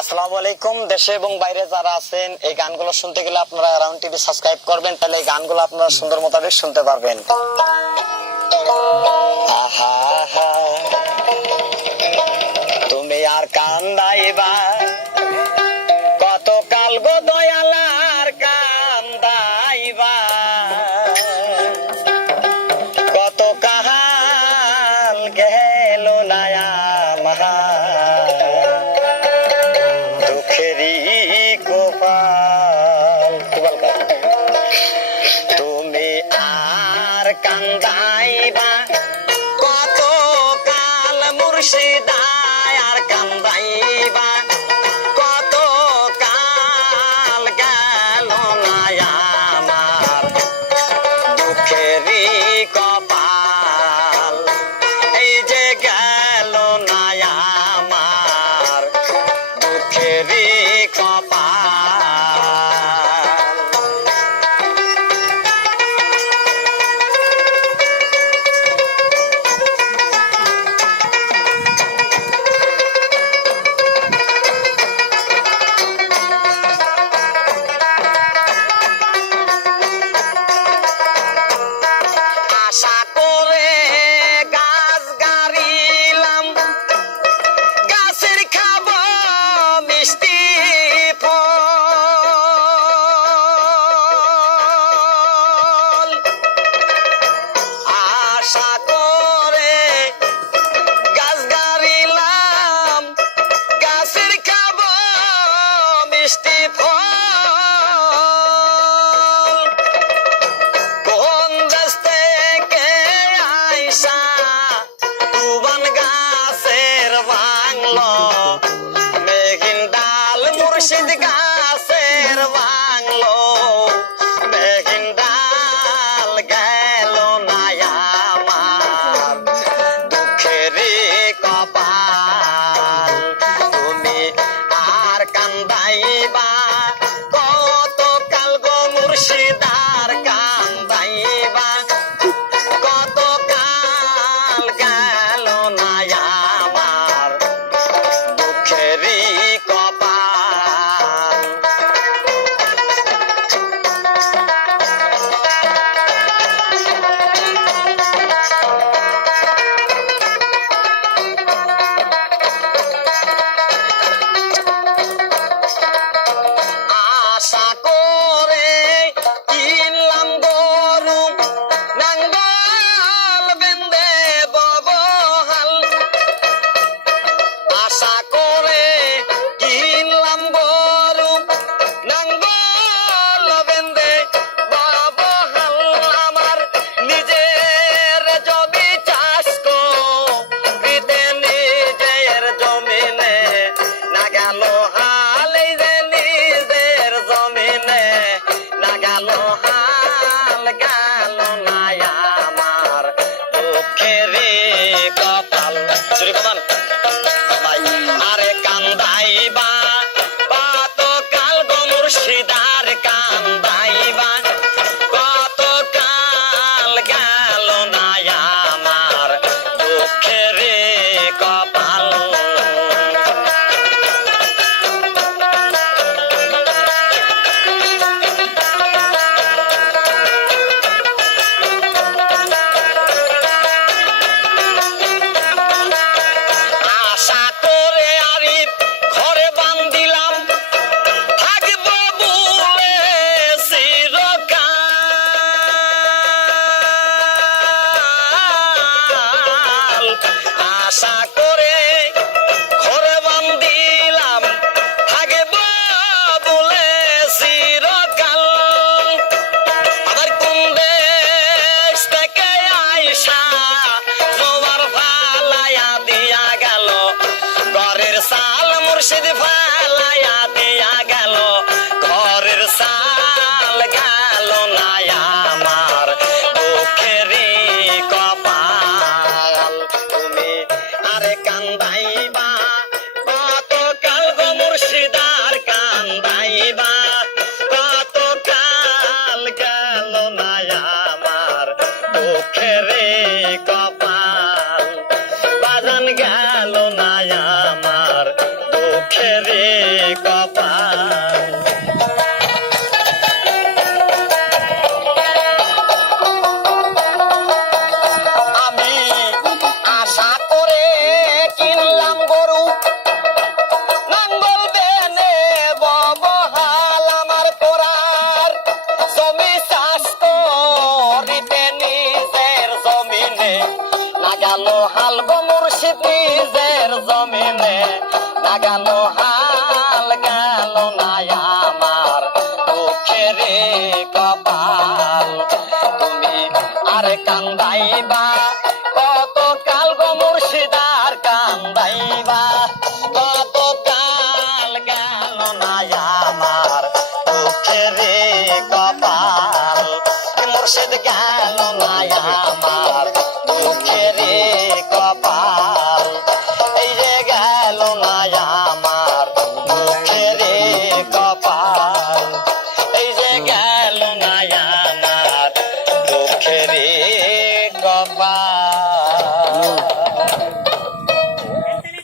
আসসালামু আলাইকুম। দেশে এবং বাইরে যারা আছেন, এই গানগুলো শুনতে গেলে আপনারা রাউন্ড টিভি সাবস্ক্রাইব করবেন, তাহলে এই গানগুলো আপনারা সুন্দর মোতাবেক শুনতে পারবেন। আহা হা, তুমি আর কান্দাইবা কত কাল গো দয়ালার কান্দাইবা, কত কাল গেল নায়া মহা দুঃখেরই গোপাল। তুমি আর কান্দাইবা কত কাল মুর্শিদায় আর কান্দাইবা, কত কাল গেল নায়া আমার দুঃখেরই কপাল। এই যে গেল নায়া আমার দুঃখেরই কপাল। আশা করে গাছ গাড়িলাম, গাছের খাবো মিষ্টি ফল। আশা করে গাছ গাড়িলাম, গাছের খাবো মিষ্টি ফল। কোন দেশ থেকে আইসা তুবান গাছের বাংলো, মেঘিন ডাল মুর্শিদ গাছের বাংলো, মেঘিন ডাল গেল নায়া আমার দুঃখেরই কপাল। তুমি আর কান্দাইবা কত কাল গো মুর্শিদার কান্দাইবা, কত কাল গেল নায়া আমার দুঃখেরই কপাল। আশা করে কিনলাম গরু, নাঙ্গল বেঁধে ববহাল। আশা করে কিনলাম গরু, নাঙ্গল বেঁধে ববহাল। আমার নিজের জমি চাষ করিতে নিজের জমিনে না গেল হাল, এই যে নিজের জমিনে না গেল হাল, গেল নায়া আমার দুঃখেরই কপাল। চুরি কমান আরে কান্দাইবা কত কাল গো মুর্শিদার কান্দাইবা, কত কাল গেল নায়া আমার দুঃখেরই কপাল। আশা করে আরিফ ঘরে বান্ধিলাম, থাকবো বলে চিরকাল। আশা করে ঘরে বান্ধিলাম, থাকবো বলে চিরকাল। আবার কোন দেশ থেকে আইসা জোয়ার ফালাইয়া দিয়া গেল, ঘরের সাল মুর্শিদ ফালাইয়া দিয়া গেল, ঘরের সাল গেল নায়া আমার দুঃখেরই কপাল। তুমি আরে কান্দাইবা কত কাল গো মুর্শিদার কান্দাইবা, কত কাল গেল নায়া আমার দুঃখেরই কপাল। বাজান গেল নায়া আমার দুঃখেরই কপাল। আমি আশা করে কিনলাম গরু, নাঙ্গল বেনে ববহাল আমার করার, জমি চাষ করিতে নিজের জমিনে, না গেল হাল গো মুর্শিদ নিজের জমিনে, না গেল হাল, গেল না আমার দুঃখের কপাল। তুমি আর কান্দাইবা কত কাল গো মুর্শিদ, আর কান্দাইবা কত কাল, গেল না আমার দুঃখের কপাল। মুর্শিদ গেল না আমার দুঃখের